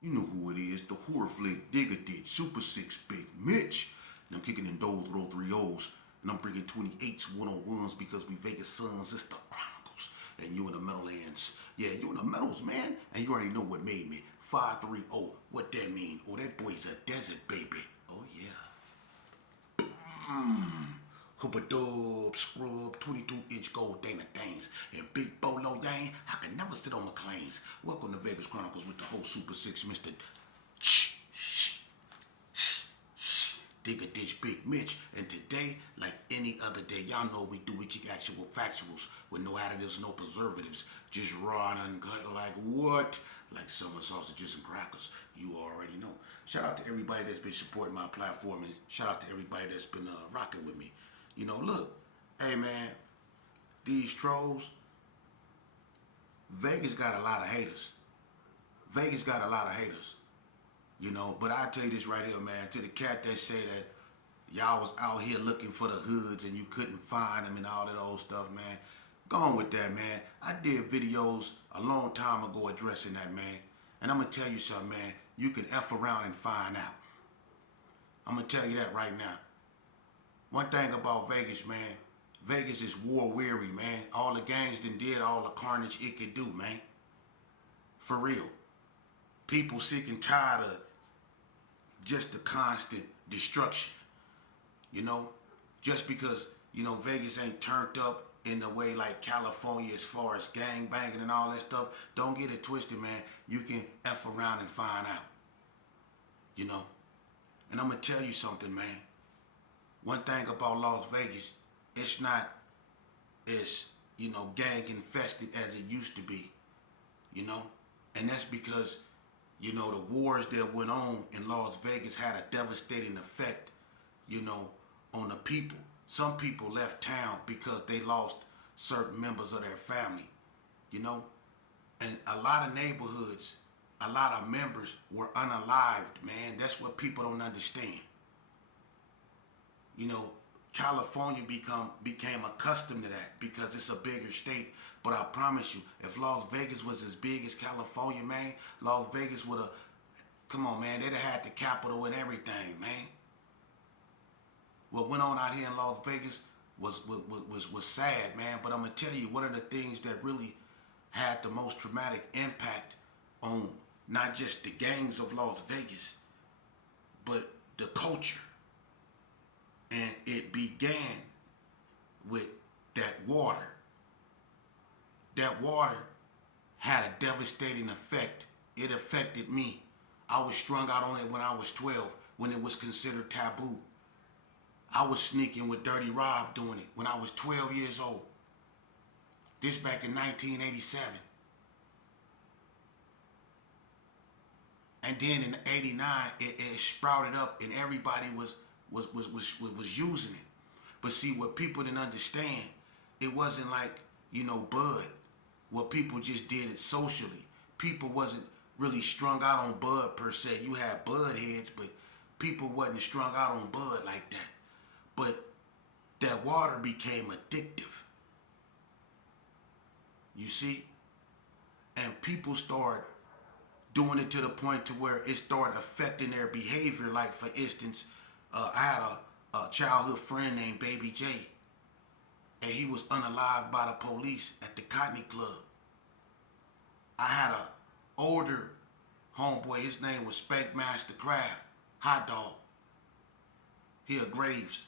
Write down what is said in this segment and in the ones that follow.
You know who it is, the horror flick Digger Ditch, Super 6 Big Mitch. And I'm kicking in those with all three O's. And I'm bringing 28s, 101s because we Vegas Suns, it's the Chronicles. And you in the Meadowlands. Yeah, you in the Meadows, man. And you already know what made me. 530. What that mean? Oh, that boy's a desert baby. Oh, yeah. Hooper Dub, Scrub, 22-inch gold Dana Danes, and Big Bolo Yang. I can never sit on McLean's. Welcome to Vegas Chronicles with the whole Super 6, Mr. Digger Ditch Big Mitch. And today, like any other day, y'all know what we do. We kick actual factuals with no additives, no preservatives. Just raw and uncut like what? Like summer sausages and crackers. You already know. Shout out to everybody that's been supporting my platform, and shout out to everybody that's been rocking with me. You know, look, hey man, these trolls, Vegas got a lot of haters. Vegas got a lot of haters. You know, but I tell you this right here, man, to the cat that say that y'all was out here looking for the hoods and you couldn't find them and all that old stuff, man. Go on with that, man. I did videos a long time ago addressing that, man. And I'm going to tell you something, man. You can F around and find out. I'm going to tell you that right now. One thing about Vegas, man. Vegas is war weary, man. All the gangs done did all the carnage it could do, man. For real. People sick and tired of just the constant destruction. You know, just because, you know, Vegas ain't turned up in the way like California as far as gang banging and all that stuff, don't get it twisted, man. You can F around and find out. You know? And I'm going to tell you something, man. One thing about Las Vegas, it's not as, you know, gang infested as it used to be. You know? And that's because, you know, the wars that went on in Las Vegas had a devastating effect, you know, on the people. Some people left town because they lost certain members of their family, you know. And a lot of neighborhoods, a lot of members were unalived, man. That's what people don't understand. You know, California became accustomed to that because it's a bigger state. But I promise you, if Las Vegas was as big as California, man, Las Vegas would have, come on, man, they'd have had the capital and everything, man. What went on out here in Las Vegas was sad, man. But I'm gonna tell you, one of the things that really had the most traumatic impact on not just the gangs of Las Vegas, but the culture. And it began with that water. That water had a devastating effect. It affected me. I was strung out on it when I was 12, when it was considered taboo. I was sneaking with Dirty Rob doing it when I was 12 years old. This back in 1987. And then in '89, it sprouted up and everybody was using it. But see, what people didn't understand, it wasn't like, you know, bud. What people just did it socially. People wasn't really strung out on bud per se. You had bud heads, but people wasn't strung out on bud like that. But that water became addictive. You see? And people started doing it to the point to where it started affecting their behavior. Like, for instance, I had a childhood friend named Baby J, and he was unalived by the police at the Cottony Club. I had a older homeboy, his name was Spank Master Craft, Hot Dog. He a Graves.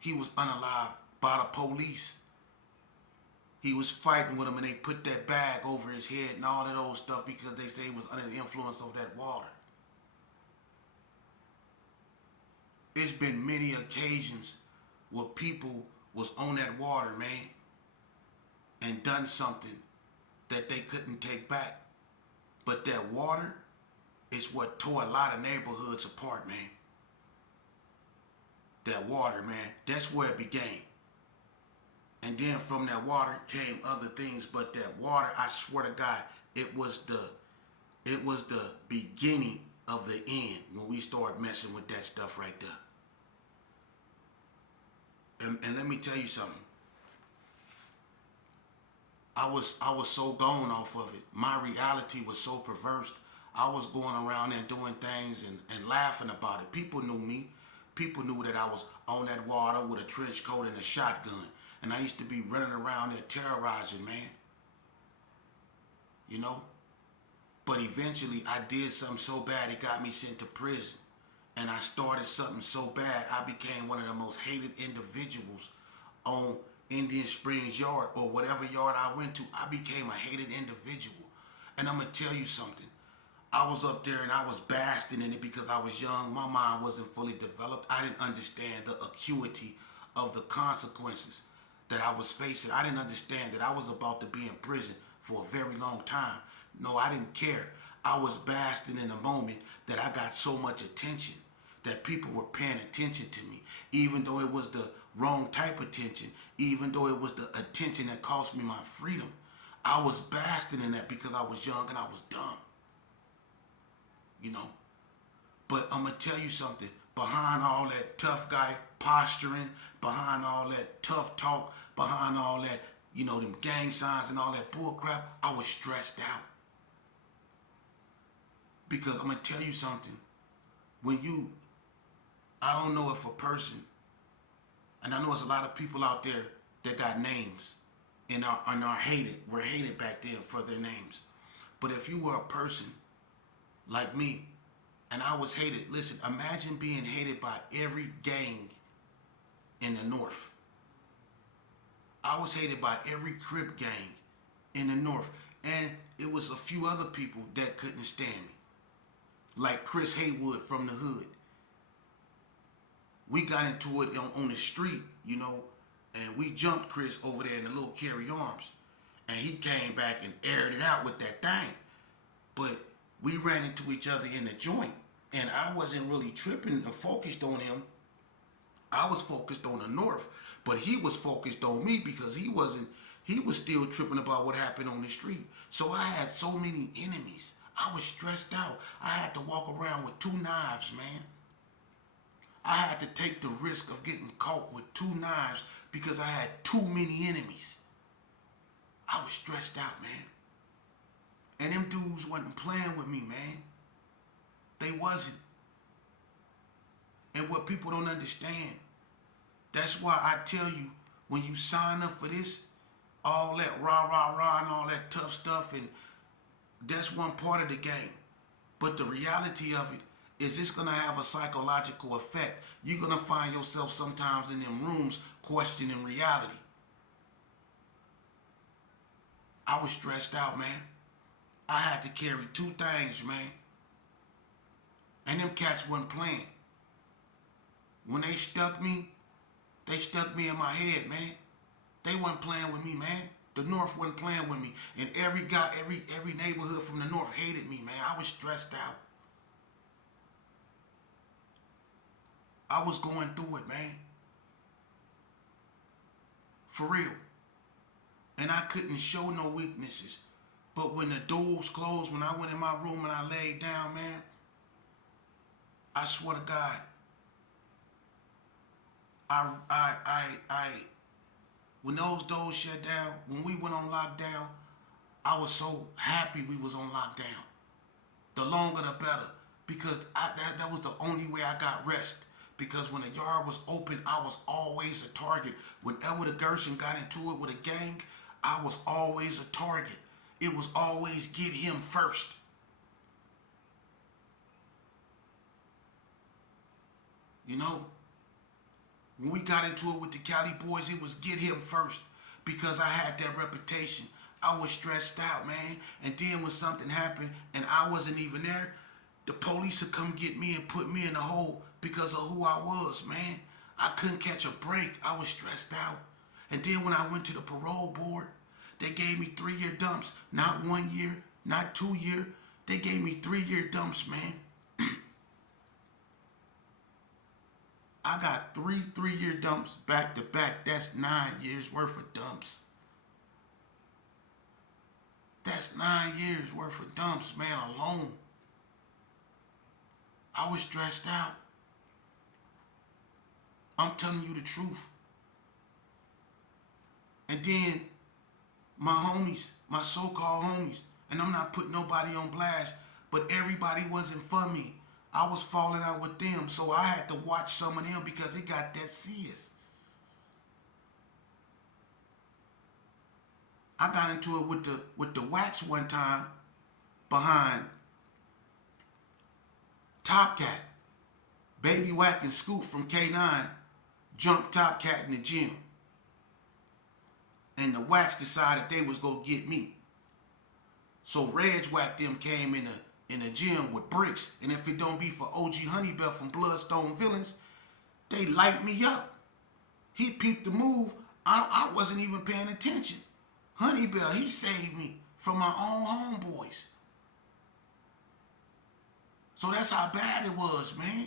He was unalived by the police. He was fighting with him and they put that bag over his head and all that old stuff because they say he was under the influence of that water. It's been many occasions where people was on that water, man, and done something that they couldn't take back. But that water is what tore a lot of neighborhoods apart, man. That water, man, that's where it began. And then from that water came other things, but that water, I swear to God, it was the beginning of the end when we started messing with that stuff right there. And let me tell you something. I was so gone off of it. My reality was so perverse. I was going around there doing things and laughing about it. People knew me. People knew that I was on that water with a trench coat and a shotgun. And I used to be running around there terrorizing, man. You know? But eventually I did something so bad it got me sent to prison. And I started something so bad I became one of the most hated individuals on Indian Springs Yard or whatever yard I went to. I became a hated individual. And I'm going to tell you something. I was up there and I was basking in it because I was young. My mind wasn't fully developed. I didn't understand the acuity of the consequences that I was facing. I didn't understand that I was about to be in prison for a very long time. No, I didn't care. I was basking in the moment that I got so much attention, that people were paying attention to me, even though it was the wrong type of attention, even though it was the attention that cost me my freedom. I was basking in that because I was young and I was dumb. You know? But I'm going to tell you something. Behind all that tough guy posturing, behind all that tough talk, behind all that, you know, them gang signs and all that bull crap, I was stressed out. Because I'm going to tell you something. I don't know if a person, and I know there's a lot of people out there that got names and are hated. We're hated back then for their names. But if you were a person like me, and I was hated. Listen, imagine being hated by every gang in the North. I was hated by every Crip gang in the North. And it was a few other people that couldn't stand me. Like Chris Haywood from the hood. We got into it on the street, you know, and we jumped Chris over there in the little carry arms. And he came back and aired it out with that thing. But we ran into each other in the joint, and I wasn't really tripping and focused on him. I was focused on the North, but he was focused on me because he was still tripping about what happened on the street. So I had so many enemies. I was stressed out. I had to walk around with 2 knives, man. I had to take the risk of getting caught with 2 knives because I had too many enemies. I was stressed out, man. And them dudes wasn't playing with me, man. They wasn't. And what people don't understand, that's why I tell you, when you sign up for this, all that rah, rah, rah, and all that tough stuff, and that's one part of the game. But the reality of it is it's going to have a psychological effect. You're going to find yourself sometimes in them rooms questioning reality. I was stressed out, man. I had to carry 2 things, man. And them cats wasn't playing. When they stuck me in my head, man. They wasn't playing with me, man. The North wasn't playing with me. And every neighborhood from the North hated me, man. I was stressed out. I was going through it, man. For real. And I couldn't show no weaknesses. But when the doors closed, when I went in my room and I laid down, man, I swear to God, when those doors shut down, when we went on lockdown, I was so happy we was on lockdown. The longer the better, because that was the only way I got rest. Because when the yard was open, I was always a target. Whenever the Gershon got into it with a gang, I was always a target. It was always get him first. You know, when we got into it with the Cali boys, it was get him first because I had that reputation. I was stressed out, man. And then when something happened and I wasn't even there, the police would come get me and put me in a hole because of who I was, man. I couldn't catch a break. I was stressed out. And then when I went to the parole board, they gave me 3-year dumps. Not 1 year, not 2 year. They gave me 3-year dumps, man. I got 3-year dumps back to back. That's 9 years worth of dumps. That's 9 years worth of dumps, man, alone. I was stressed out. I'm telling you the truth. And then my homies, my so-called homies, and I'm not putting nobody on blast, But everybody wasn't for me. I was falling out with them, so I had to watch some of them because it got that serious. I got into it with the wax one time behind Top Cat. Baby Wack and Scoop from K9 jumped Top Cat in the gym. And the Wax decided they was gonna get me. So Reg Wack them came in the gym with bricks. And if it don't be for OG Honeybell from Bloodstone Villains, they light me up. He peeped the move. I wasn't even paying attention. Honeybell, he saved me from my own homeboys. So that's how bad it was, man.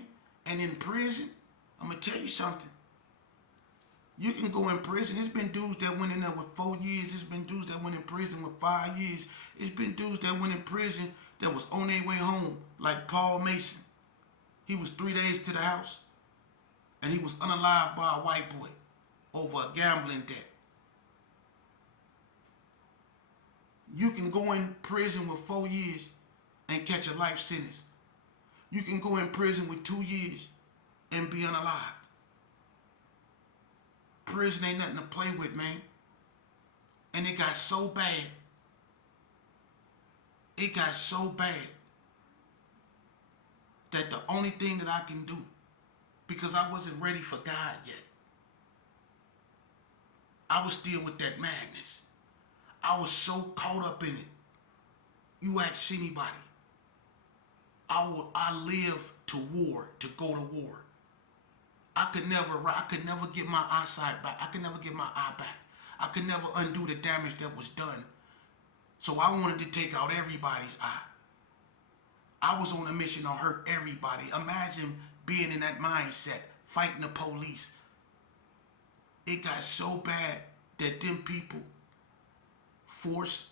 And in prison, I'm going to tell you something. You can go in prison. There's been dudes that went in there with 4 years. There's been dudes that went in prison with 5 years. There's been dudes that went in prison that was on their way home, like Paul Mason. He was 3 days to the house, and he was unalived by a white boy over a gambling debt. You can go in prison with 4 years and catch a life sentence. You can go in prison with 2 years and be unalived. Prison ain't nothing to play with, man. And it got so bad. It got so bad that the only thing that I can do, because I wasn't ready for God yet, I was still with that madness. I was so caught up in it. You ask anybody. I live to war, to go to war. I could never get my eyesight back. I could never get my eye back. I could never undo the damage that was done. So I wanted to take out everybody's eye. I was on a mission to hurt everybody. Imagine being in that mindset, fighting the police. It got so bad that them people forced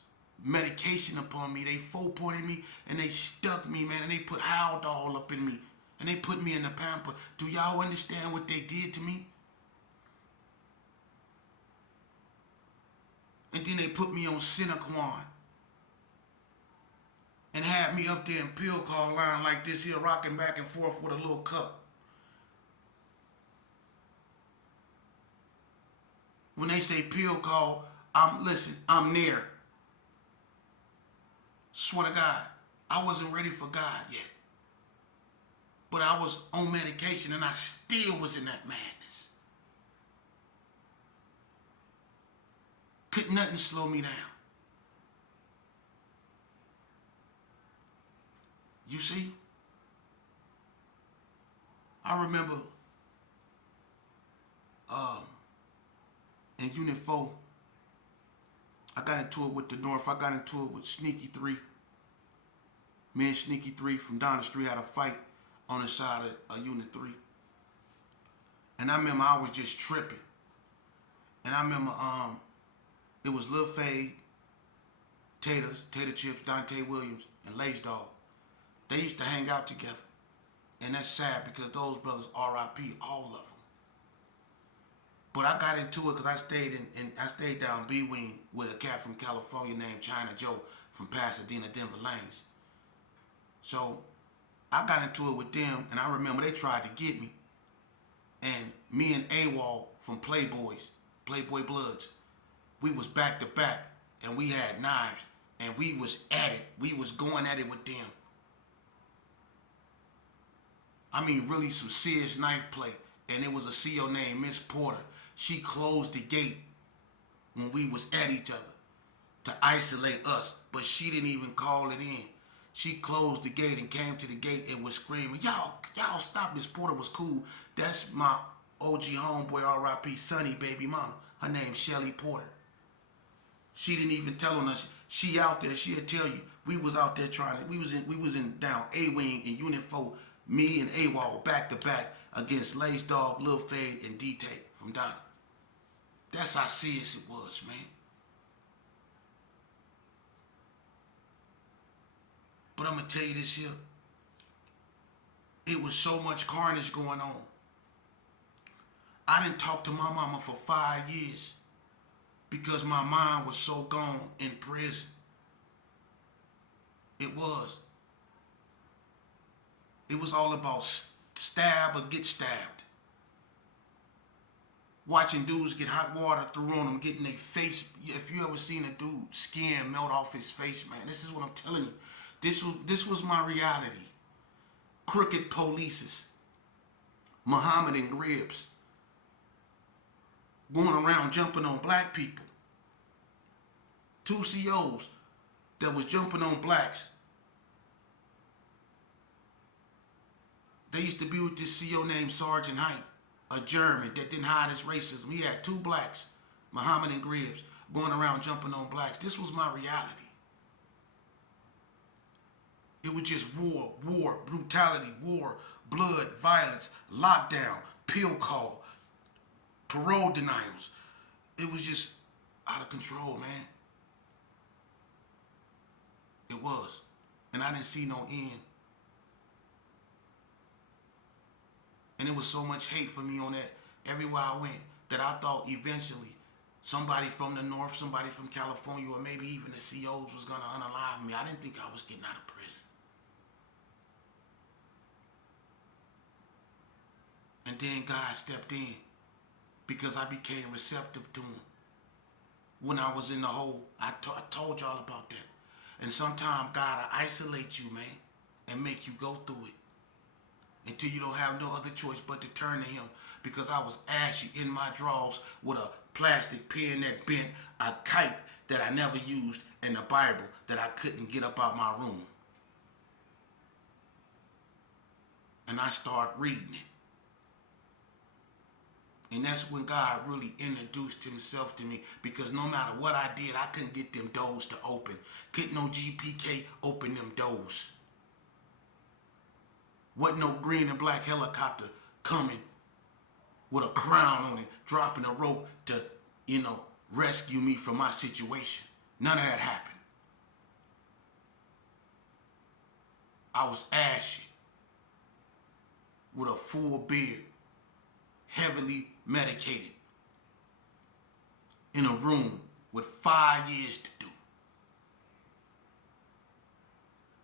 medication upon me. They 4-pointed me and they stuck me, man, and they put Haldol up in me. And they put me in the pamper. Do y'all understand what they did to me? And then they put me on Cinequan. And had me up there in pill call line like this here, rocking back and forth with a little cup. When they say pill call, I'm near. Swear to God, I wasn't ready for God yet. But I was on medication and I still was in that madness. Could nothing slow me down. You see? I remember in Unit 4, I got into it with the North. I got into it with Sneaky 3. Me and Sneaky 3 from down the street had a fight on the side of Unit 3. And I remember I was just tripping. And I remember it was Lil Fade, Tater Chips, Dante Williams, and Lace Dog. They used to hang out together. And that's sad because those brothers R.I.P. all of them. But I got into it because I stayed down B-Wing with a cat from California named China Joe from Pasadena, Denver Lanes. So I got into it with them, and I remember they tried to get me. And me and AWOL from Playboy Bloods, we was back to back, and we had knives, and we was at it. We was going at it with them. I mean, really some serious knife play. And it was a CO named Miss Porter. She closed the gate when we was at each other to isolate us, but she didn't even call it in. She closed the gate and came to the gate and was screaming, y'all stop. Miss Porter was cool. That's my OG homeboy, R.I.P. Sonny baby mama. Her name's Shelly Porter. She didn't even tell on us. She out there, she'll tell you. We was out there we was in down A-Wing in Unit 4, me and AWOL back to back against Lace Dog, Lil Fade, and D-Tape from Donna. That's how serious it was, man. But I'm going to tell you this here. It was so much carnage going on. I didn't talk to my mama for 5 years because my mind was so gone in prison. It was. It was all about stab or get stabbed. Watching dudes get hot water thrown on them, getting their face. If you ever seen a dude skin melt off his face, man, this is what I'm telling you. This was my reality. Crooked polices, Mohammedan ribs, going around jumping on black people. Two COs that was jumping on blacks. They used to be with this CO named Sergeant Height, a German that didn't hide his racism. He had two blacks, Mohammedan ribs, going around jumping on blacks. This was my reality. It was just war, brutality, war, blood, violence, lockdown, pill call, parole denials. It was just out of control, man. It was. And I didn't see no end. And it was so much hate for me on that everywhere I went that I thought eventually somebody from the north, somebody from California, or maybe even the COs was going to unalive me. I didn't think I was getting out of prison. And then God stepped in because I became receptive to him. When I was in the hole, I told y'all about that. And sometimes God will isolate you, man, and make you go through it until you don't have no other choice but to turn to him. Because I was ashy in my drawers with a plastic pen that bent, a kite that I never used, and a Bible that I couldn't get up out my room. And I started reading it. And that's when God really introduced himself to me, because no matter what I did, I couldn't get them doors to open. Couldn't no GPK open them doors. Wasn't no green and black helicopter coming with a crown on it, dropping a rope to, rescue me from my situation. None of that happened. I was ashy with a full beard, heavily medicated, in a room with 5 years to do.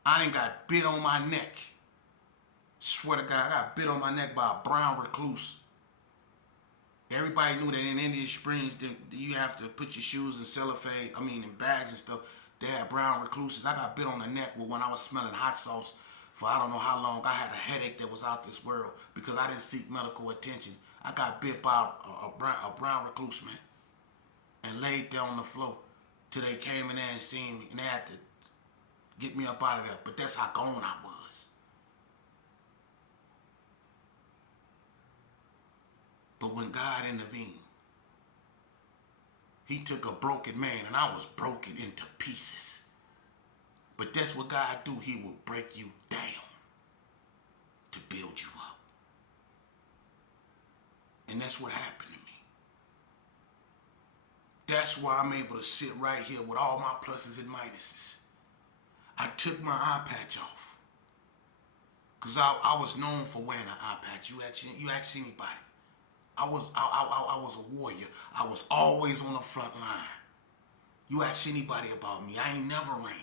I done got bit on my neck. Swear to God, I got bit on my neck by a brown recluse. Everybody knew that in Indian Springs, you have to put your shoes in cellophane, in bags and stuff. They had brown recluses. I got bit on the neck when I was smelling hot sauce for I don't know how long. I had a headache that was out this world because I didn't seek medical attention. I got bit by a brown recluse, man, and laid there on the floor till they came in there and seen me, and they had to get me up out of there. But that's how gone I was. But when God intervened, he took a broken man, and I was broken into pieces. But that's what God do. He will break you down to build you up. And that's what happened to me. That's why I'm able to sit right here with all my pluses and minuses. I took my eye patch off. Because I was known for wearing an eye patch. You ask anybody. I was a warrior. I was always on the front line. You ask anybody about me, I ain't never ran.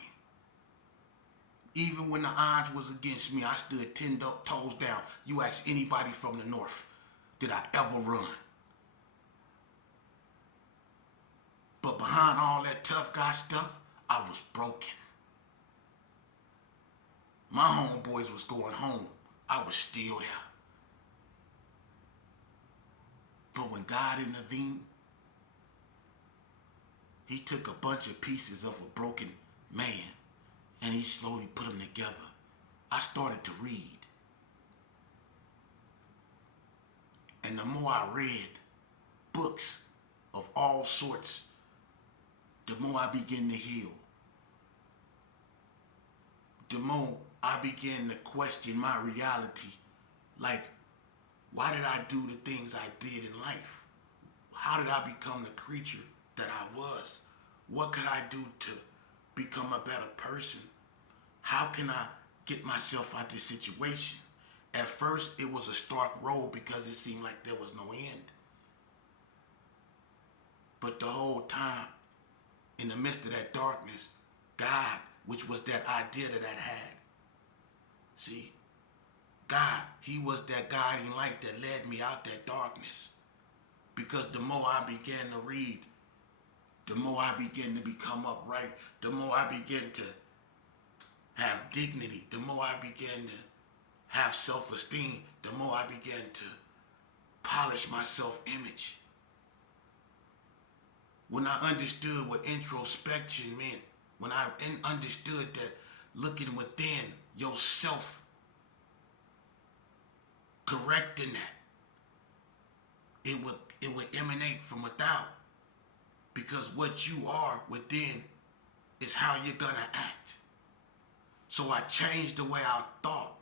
Even when the odds was against me, I stood 10 toes down. You ask anybody from the north, did I ever run? But behind all that tough guy stuff, I was broken. My homeboys was going home. I was still there. But when God intervened, he took a bunch of pieces of a broken man and he slowly put them together. I started to read. And the more I read books of all sorts, the more I begin to heal. The more I begin to question my reality. Like, why did I do the things I did in life? How did I become the creature that I was? What could I do to become a better person? How can I get myself out of this situation? At first, it was a stark road because it seemed like there was no end. But the whole time, in the midst of that darkness, God, which was that idea that I had, see, God, he was that guiding light that led me out that darkness. Because the more I began to read, the more I began to become upright, the more I began to have dignity, the more I began to have self-esteem, the more I began to polish my self-image. When I understood what introspection meant, when I understood that looking within yourself, correcting that, it would emanate from without. Because what you are within is how you're gonna act. So I changed the way I thought,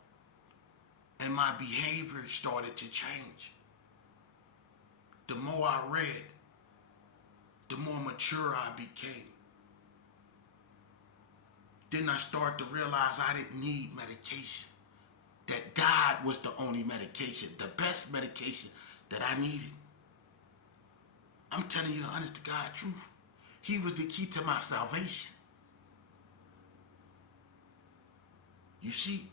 and my behavior started to change. The more I read, the more mature I became. Then I started to realize I didn't need medication. That God was the only medication, the best medication that I needed. I'm telling you the honest to God truth. He was the key to my salvation. You see,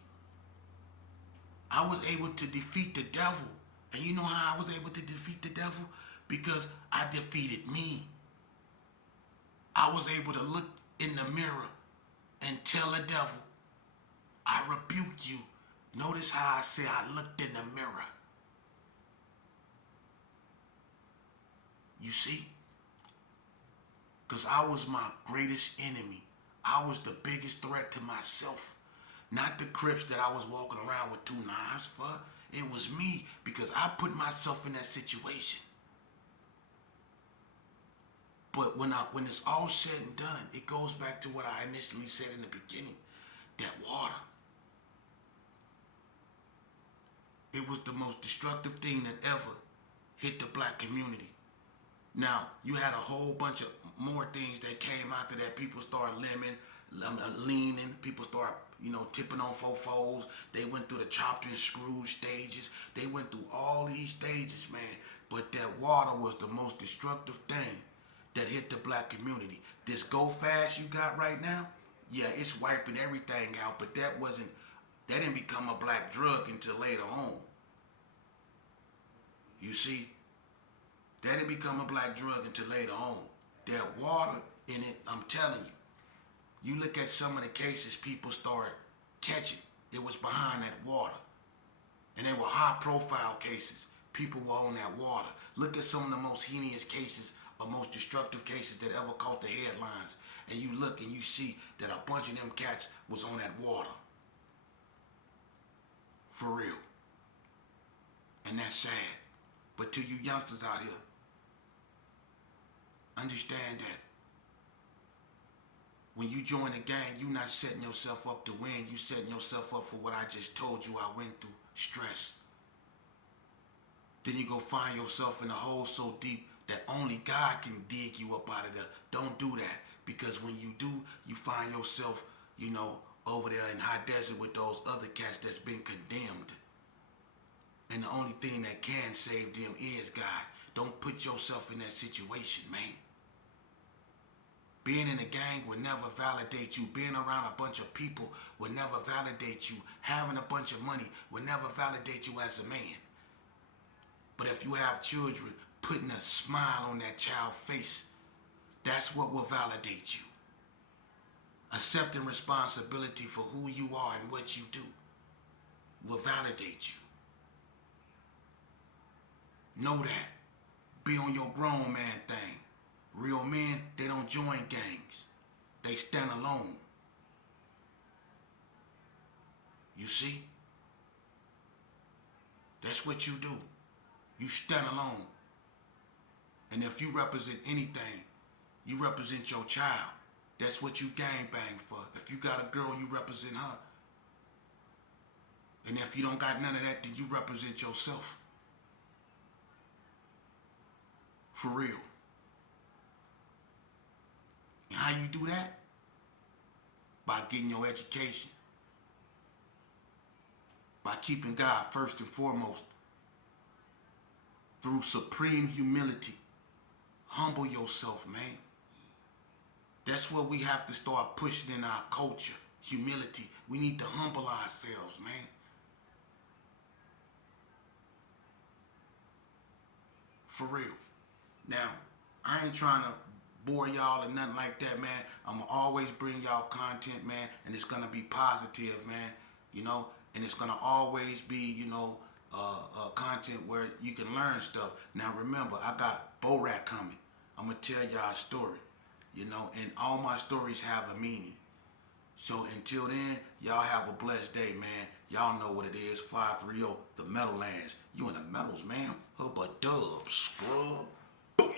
I was able to defeat the devil. And you know how I was able to defeat the devil? Because I defeated me. I was able to look in the mirror and tell the devil, I rebuke you. Notice how I say I looked in the mirror. You see? Because I was my greatest enemy. I was the biggest threat to myself. Not the Crips that I was walking around with 2 knives for. It was me, because I put myself in that situation. But when it's all said and done, it goes back to what I initially said in the beginning. That water. It was the most destructive thing that ever hit the black community. Now, you had a whole bunch of more things that came after that. People started leaning. People started, tipping on fofos. They went through the chopped and screwed stages. They went through all these stages, man. But that water was the most destructive thing that hit the black community. This go fast you got right now, yeah, it's wiping everything out, but that didn't become a black drug until later on. You see? That didn't become a black drug until later on. That water in it, I'm telling you. You look at some of the cases people started catching, it was behind that water. And they were high profile cases. People were on that water. Look at some of the most heinous cases or most destructive cases that ever caught the headlines. And you look and you see that a bunch of them cats was on that water. For real. And that's sad. But to you youngsters out here, understand that when you join a gang, you're not setting yourself up to win. You setting yourself up for what I just told you I went through. Stress. Then you go find yourself in a hole so deep that only God can dig you up out of there. Don't do that. Because when you do, you find yourself, over there in high desert with those other cats that's been condemned. And the only thing that can save them is God. Don't put yourself in that situation, man. Being in a gang will never validate you. Being around a bunch of people will never validate you. Having a bunch of money will never validate you as a man. But if you have children, putting a smile on that child's face, that's what will validate you. Accepting responsibility for who you are and what you do will validate you. Know that. Be on your grown man thing. Real men, they don't join gangs. They stand alone. You see? That's what you do. You stand alone. And if you represent anything, you represent your child. That's what you gang bang for. If you got a girl, you represent her. And if you don't got none of that, then you represent yourself. For real. And how you do that? By getting your education. By keeping God first and foremost. Through supreme humility. Humble yourself, man. That's what we have to start pushing in our culture. Humility. We need to humble ourselves, man. For real. Now, I ain't trying to bore y'all or nothing like that, man. I'm gonna always bring y'all content, man, and it's gonna be positive, man. You know, and it's gonna always be, content where you can learn stuff. Now, remember, I got Borat coming. I'm gonna tell y'all a story, and all my stories have a meaning. So until then, y'all have a blessed day, man. Y'all know what it is. 530, the Meadowlands. You in the metals, man. Hubba dub, scrub. Boom.